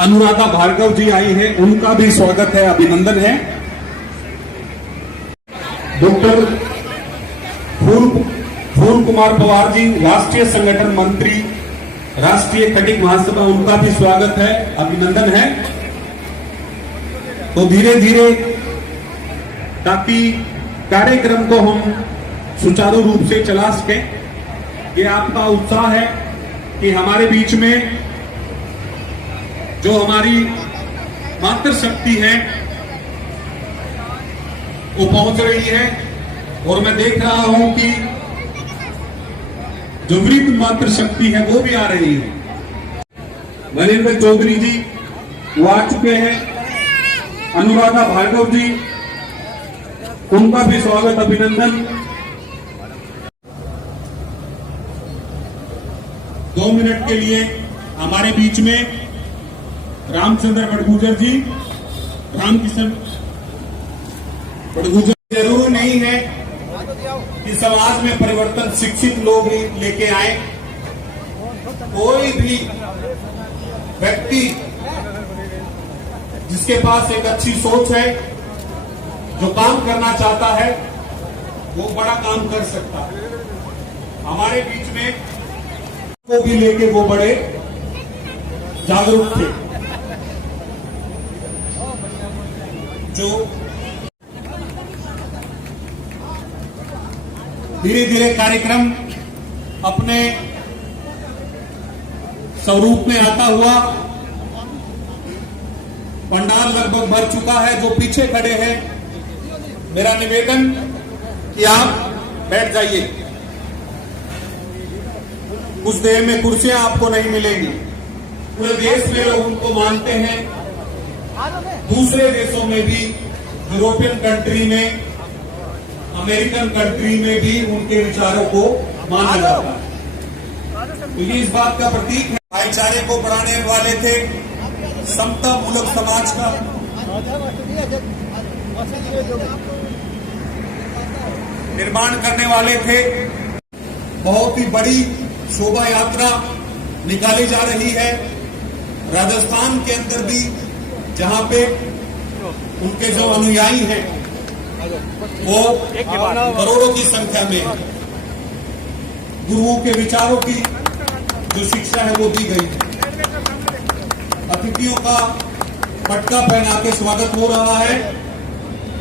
अनुराधा भार्गव जी आई हैं, उनका भी स्वागत है, अभिनंदन है। डॉक्टर फूल कुमार पवार जी, राष्ट्रीय संगठन मंत्री, राष्ट्रीय खटिक महासभा, उनका भी स्वागत है, अभिनंदन है। तो धीरे धीरे ताकि कार्यक्रम को हम सुचारू रूप से चला सकें, ये आपका उत्साह है कि हमारे बीच में जो हमारी मातृशक्ति है वो पहुंच रही है। और मैं देख रहा हूं कि जो वृद्ध मातृशक्ति है वो भी आ रही है। नरेंद्र चौधरी जी वो आ चुके हैं, अनुराधा भार्गव जी, उनका भी स्वागत, अभिनंदन। 2 मिनट के लिए हमारे बीच में रामचंद्र बड़गुजर जी, रामकिशन बड़गुजर। जरूरी नहीं है कि समाज में परिवर्तन शिक्षित लोग ही लेके आए। कोई भी व्यक्ति जिसके पास एक अच्छी सोच है, जो काम करना चाहता है, वो बड़ा काम कर सकता है। हमारे बीच में को भी लेके वो बड़े जागरूक थे। जो धीरे धीरे कार्यक्रम अपने स्वरूप में आता हुआ, पंडाल लगभग भर चुका है। जो पीछे खड़े हैं, मेरा निवेदन कि आप बैठ जाइए, कुछ देर में कुर्सियां आपको नहीं मिलेंगी। पूरे देश में लोग उनको मानते हैं, दूसरे देशों में भी, यूरोपियन कंट्री में, अमेरिकन कंट्री में भी उनके विचारों को माना जाता है। तो ये इस बात का प्रतीक है। भाईचारे को बढ़ाने वाले थे, समता मूलक समाज का निर्माण करने वाले थे। बहुत ही बड़ी शोभा यात्रा निकाली जा रही है राजस्थान के अंदर भी, जहां पे उनके जो अनुयायी हैं वो करोड़ों की संख्या में है। गुरुओं के विचारों की जो शिक्षा है वो दी गई है। अतिथियों का पटका पहना के स्वागत हो रहा है।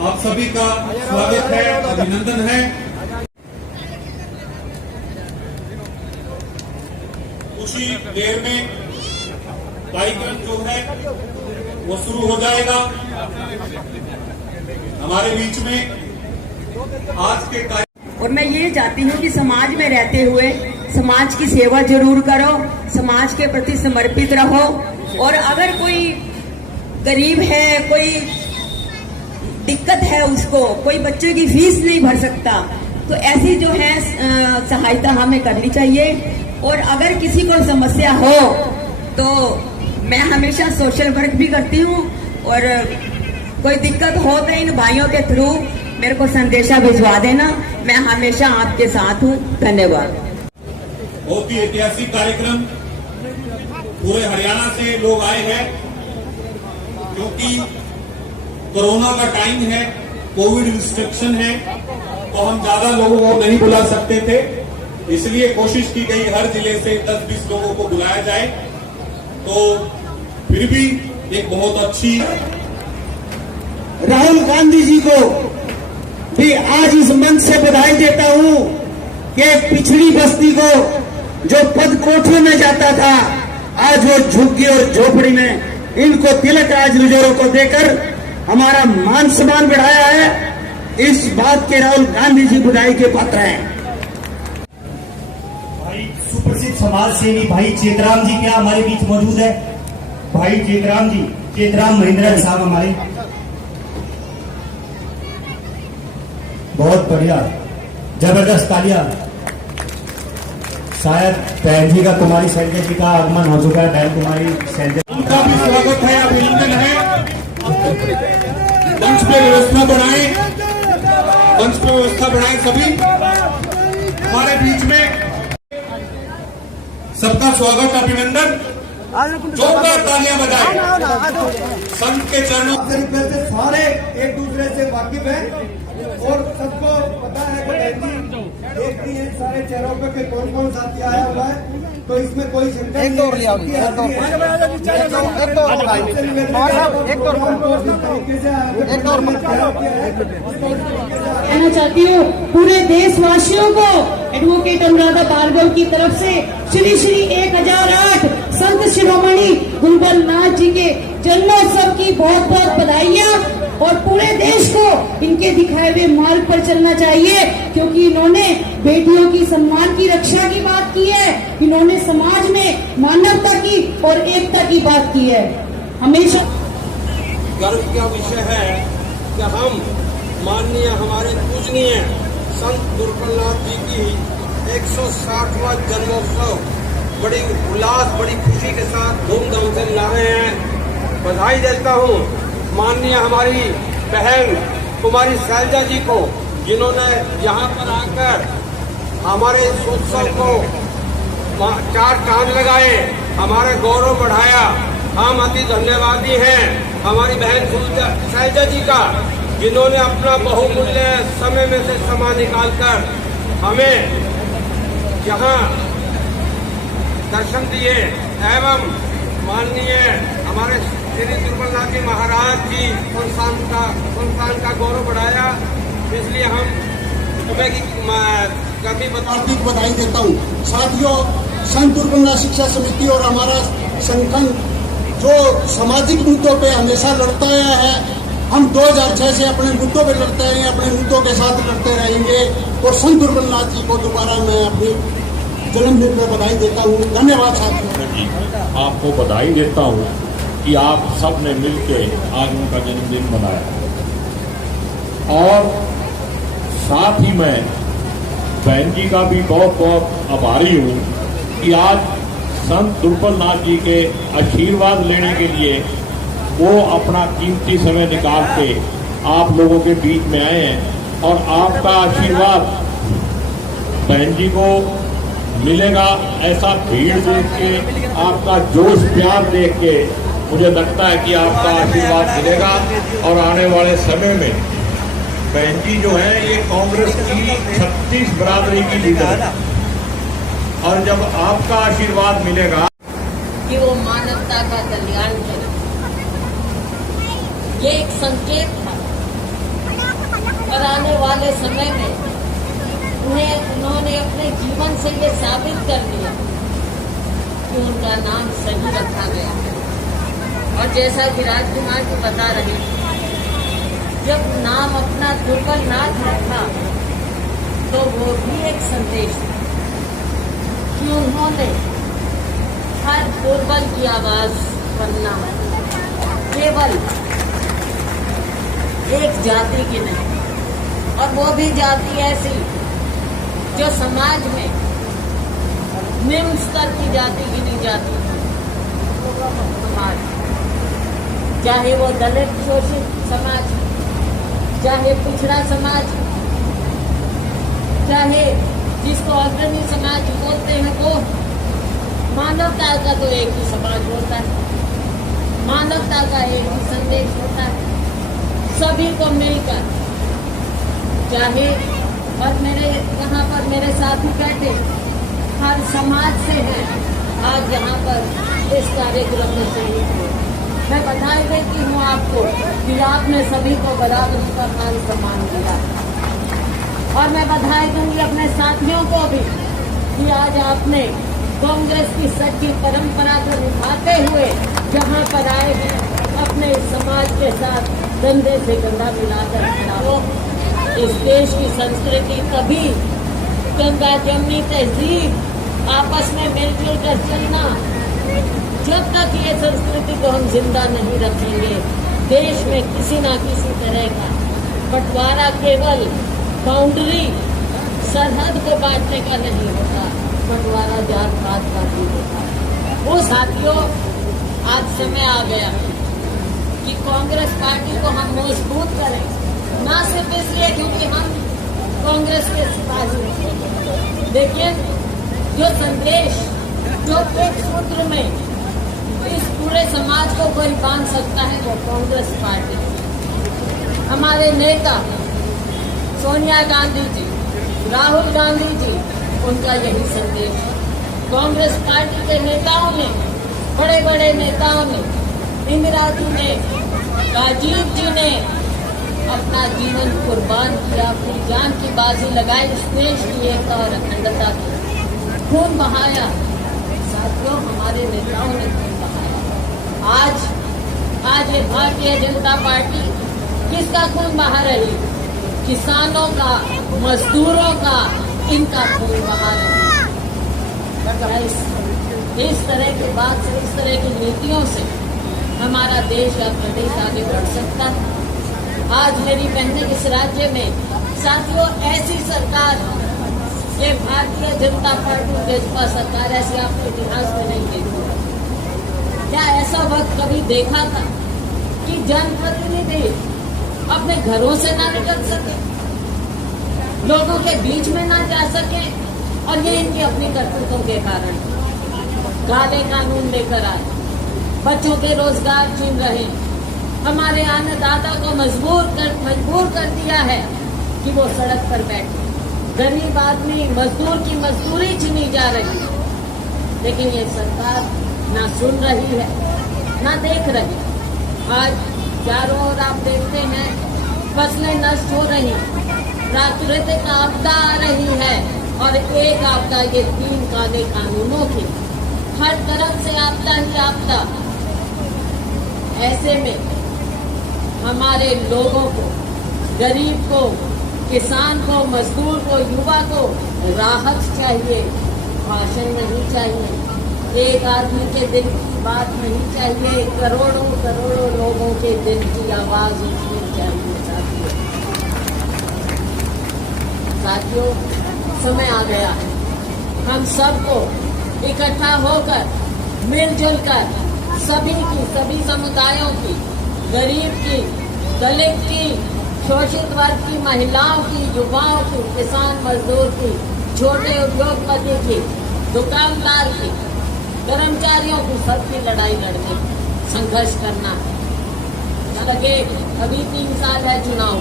आप सभी का स्वागत है, अभिनंदन है। उसी देर में कार्यक्रम जो है वो शुरू हो जाएगा। हमारे बीच में आज के और मैं ये चाहती हूँ कि समाज में रहते हुए समाज की सेवा जरूर करो, समाज के प्रति समर्पित रहो। और अगर कोई गरीब है, कोई दिक्कत है, उसको कोई बच्चे की फीस नहीं भर सकता, तो ऐसी जो है सहायता हमें करनी चाहिए। और अगर किसी को समस्या हो तो मैं हमेशा सोशल वर्क भी करती हूँ, और कोई दिक्कत हो तो इन भाइयों के थ्रू मेरे को संदेशा भिजवा देना, मैं हमेशा आपके साथ हूँ। धन्यवाद। बहुत ही ऐतिहासिक कार्यक्रम, पूरे हरियाणा से लोग आए हैं, क्योंकि कोरोना का टाइम है, कोविड रिस्ट्रिक्शन है, तो हम ज्यादा लोगों को नहीं बुला सकते थे। इसलिए कोशिश की गई हर जिले से 10-20 लोगों को बुलाया जाए। तो फिर भी एक बहुत अच्छी, राहुल गांधी जी को भी आज इस मंच से बधाई देता हूं कि पिछड़ी बस्ती को जो पद कोठे में जाता था, आज वो झुग्गी और झोपड़ी में इनको तिलक राज रिजोरों को देकर हमारा मान सम्मान बढ़ाया है। इस बात के राहुल गांधी जी बधाई के पात्र हैं। सुप्रसिद्ध समाज सेवी भाई चेतराम जी क्या हमारे बीच मौजूद है? भाई चेतराम जी, चेतराम महेंद्र साहब हमारे, बहुत बढ़िया, जबरदस्त तालियां। शायद बहन जी का, कुमारी संजय जी का आगमन हो चुका है। बहन कुमारी संजय, उनका भी स्वागत है, अभिनंदन है। मंच पे व्यवस्था बढ़ाएं, मंच पे व्यवस्था बढ़ाएं सभी। हमारे बीच में सबका स्वागत, अभिनंदन, जोरदार तालियां बजाएं। संत के चरणों शरीफ में से सारे एक दूसरे से वाकिफ हैं और सबको पता है कि बहन जी देखती हैं सारे चेहरों पे कि कौन कौन साथी आया हुआ है, तो इसमें कोई शंका नहीं है। कहना चाहती हूँ पूरे देशवासियों को एडवोकेट अनुराधा भार्गव की तरफ से श्री श्री 1008 संत शिरोमणि गुरुबल नाथ जी के जन्मोत्सव की बहुत बहुत बधाइयाँ। और पूरे देश को इनके दिखाए हुए मार्ग पर चलना चाहिए, क्योंकि इन्होंने बेटियों की सम्मान की रक्षा की बात की है, इन्होंने समाज में मानवता की और एकता की बात की है। हमेशा गर्व का विषय है कि हम माननीय हमारे पूजनीय संत दुर्बलनाथ जी की 160वां जन्मोत्सव बड़ी उल्लास बड़ी खुशी के साथ धूमधाम से मना रहे हैं। बधाई देता हूँ माननीय हमारी बहन कुमारी शैलजा जी को, जिन्होंने यहाँ पर आकर हमारे इस उत्सव को 4 चांद लगाए, हमारे गौरव बढ़ाया। हम अति धन्यवादी हैं हमारी बहन शैलजा जी का, जिन्होंने अपना बहुमूल्य समय में से समय निकालकर हमें यहाँ दर्शन दिए एवं माननीय हमारे श्री दुर्बलनाथ जी महाराज जी संस्थान का गौरव बढ़ाया। इसलिए हम तुम्हें कभी हार्दिक बधाई देता हूँ। साथियों, संत दुर्बलनाथ शिक्षा समिति और हमारा संगठन जो सामाजिक मुद्दों पे हमेशा लड़ता आया है, हम 2006 से अपने मुद्दों पे लड़ते हैं, अपने मुद्दों के साथ लड़ते रहेंगे। और संत दुर्बलनाथ जी को दोबारा मैं अपनी जन्मदिन पर बधाई देता हूँ। धन्यवाद साथियों। आपको बधाई देता हूँ कि आप सब ने मिलकर आज उनका जन्मदिन मनाया। और साथ ही मैं बहन जी का भी बहुत बहुत आभारी हूँ कि आज संत दुर्बलनाथ जी के आशीर्वाद लेने के लिए वो अपना कीमती समय निकाल के आप लोगों के बीच में आए हैं। और आपका आशीर्वाद बहन जी को मिलेगा, ऐसा भीड़ देख के, आपका जोश प्यार देख के मुझे लगता है कि आपका आशीर्वाद मिलेगा। और आने वाले समय में बहन जी जो है ये कांग्रेस की 36 बरादरी की लीडर है, और जब आपका आशीर्वाद मिलेगा कि वो मानवता का कल्याण करे, ये एक संकेत था। और आने वाले समय में उन्होंने अपने जीवन से ये साबित कर दिया कि उनका नाम सही रखा गया। और जैसा कि राजकुमार जी बता रहे, जब नाम अपना दुर्बलनाथ रखा तो वो भी एक संदेश था कि उन्होंने हर दुर्बल की आवाज बनना, केवल एक जाति की नहीं, और वो भी जाति ऐसी जो समाज में निम्न स्तर की जाति गिनी जाती है। समाज, चाहे वो दलित शोषित समाज, चाहे पिछड़ा समाज, चाहे जिसको अग्रणी समाज बोलते हैं, वो मानवता का तो एक ही समाज होता है, मानवता का एक ही संदेश होता है। सभी को मिलकर, चाहे और मेरे यहाँ पर मेरे साथी बैठे हर समाज से हैं, आज यहाँ पर इस कार्यक्रम में शहीद हुए। मैं बधाई देती हूँ आपको कि आपने सभी को बराबरी का मान सम्मान दिया। और मैं बधाई दूंगी अपने साथियों को भी कि आज आपने कांग्रेस की सच्ची परंपरा को निभाते हुए जहाँ पर आए हैं, अपने समाज के साथ कंधे से कंधा मिलाकर खड़ा। इस देश की संस्कृति तभी गंगा जमनी तहजीब आपस में मिलजुल कर चलना, जब तक ये संस्कृति को हम जिंदा नहीं रखेंगे, देश में किसी न किसी तरह का बंटवारा केवल बाउंड्री सरहद को बांटने का नहीं होता, बंटवारा जात पात का भी होता। वो साथियों, आज समय आ गया कि कांग्रेस पार्टी को हम मजबूत करें, ना सिर्फ इसलिए क्योंकि हम कांग्रेस के सिपाही हैं, लेकिन जो संदेश जो एक सूत्र में इस पूरे समाज को कोई बांध सकता है वो कांग्रेस पार्टी। हमारे नेता सोनिया गांधी जी, राहुल गांधी जी, उनका यही संदेश है। कांग्रेस पार्टी के नेताओं ने, बड़े बड़े नेताओं ने, इंदिरा जी ने, राजीव जी ने अपना जीवन कुर्बान किया, अपनी जान की बाजी लगाई इस देश की एकता और अखंडता की, खून बहाया। साथियों, हमारे नेताओं ने खून बहाया। आज ये भारतीय जनता पार्टी किसका खून बहा रही? किसानों का, मजदूरों का, इनका खून बहा रही। इस तरह की बात से, इस तरह की नीतियों से हमारा देश या प्रदेश आगे बढ़ सकता है। आज मेरी बहनें इस राज्य में, साथियों, ऐसी सरकार, ये भारतीय जनता पार्टी भाजपा सरकार ऐसी आपके इतिहास में नहीं देखी। क्या ऐसा वक्त कभी देखा था कि जनप्रतिनिधि अपने घरों से ना निकल सके, लोगों के बीच में ना जा सके? और ये इनकी अपनी करतूतों के कारण काले कानून लेकर आए, बच्चों के रोजगार छीन रहे, हमारे अन्नदाता को मजबूर कर दिया है कि वो सड़क पर बैठे। गरीब आदमी, मजदूर की मजदूरी छीनी जा रही है, लेकिन ये सरकार ना सुन रही है, ना देख रही। आज चारों ओर आप देखते हैं फसलें नष्ट हो रही, प्राकृतिक आपदा आ रही है, और एक आपदा ये 3 काले कानूनों की, हर तरफ से आपदा ही आपदा। ऐसे में हमारे लोगों को, गरीब को, किसान को, मजदूर को, युवा को राहत चाहिए, भाषण नहीं चाहिए, एक आदमी के दिल की बात नहीं चाहिए, करोड़ों करोड़ों लोगों के दिल की आवाज उठनी चाहिए। साथियों, समय आ गया है हम सबको इकट्ठा होकर, मिलजुल कर, सभी समुदायों की, गरीब की, दलित की, शोषित वर्ग की, महिलाओं की, युवाओं की, किसान मजदूर की, छोटे उद्योगपति की, दुकानदार की, कर्मचारियों की, सबकी लड़ाई लड़ने, संघर्ष करना है। लगे अभी 3 साल है चुनाव,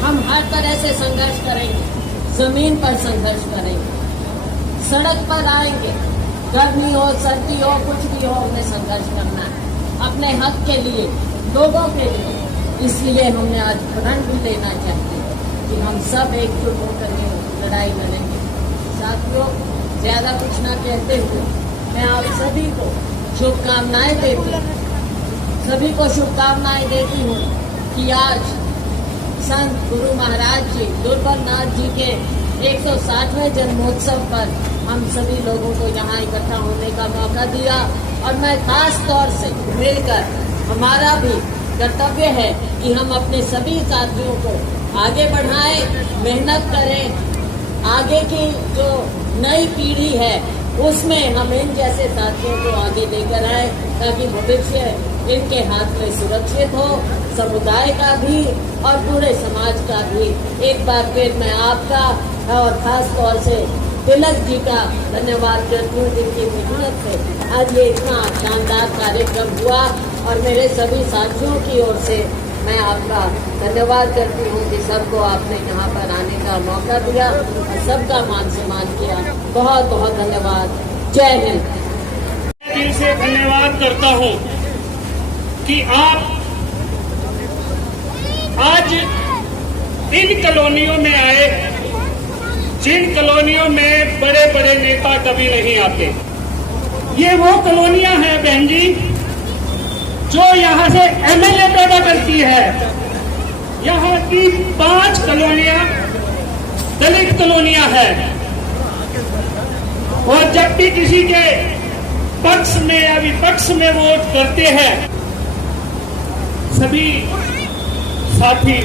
हम हर तरह से संघर्ष करेंगे, जमीन पर संघर्ष करेंगे, सड़क पर आएंगे, गर्मी हो, सर्दी हो, कुछ भी हो, हमें संघर्ष करना है अपने हक के लिए, लोगों के लिए। इसलिए हमने आज प्रण भी लेना चाहिए कि हम सब एकजुट होकर ये लड़ाई लड़ेंगे। साथियों, ज्यादा कुछ ना कहते हुए मैं आप सभी को शुभकामनाएं देती हूँ, सभी को शुभकामनाएं देती हूँ कि आज संत गुरु महाराज जी, दुर्बलनाथ जी के 160वें जन्मोत्सव पर हम सभी लोगों को यहाँ इकट्ठा होने का मौका दिया, और मैं खास तौर से मिलकर, हमारा भी कर्तव्य है कि हम अपने सभी साथियों को आगे बढ़ाएं, मेहनत करें। आगे की जो नई पीढ़ी है उसमें हम इन जैसे साथियों को आगे लेकर आए, ताकि भविष्य इनके हाथ में सुरक्षित हो, समुदाय का भी और पूरे समाज का भी। एक बार फिर मैं आपका और खास तौर से तिलक जी का धन्यवाद करती हूँ, जिनकी मेहनत से आज ये इतना शानदार कार्यक्रम हुआ, और मेरे सभी साथियों की ओर से मैं आपका धन्यवाद करती हूँ कि सबको आपने यहाँ पर आने का मौका दिया और सबका मान सम्मान किया। बहुत बहुत धन्यवाद। जय हिंद। दिल से धन्यवाद करता हूँ कि आप आज इन कॉलोनियों में आए, जिन कॉलोनियों में बड़े बड़े नेता कभी नहीं आते। ये वो कॉलोनियां हैं बहन जी जो यहाँ से एमएलए पैदा करती है। यहाँ की 5 कॉलोनियां दलित कॉलोनियां हैं, और जब भी किसी के पक्ष में या विपक्ष में वोट करते हैं, सभी साथी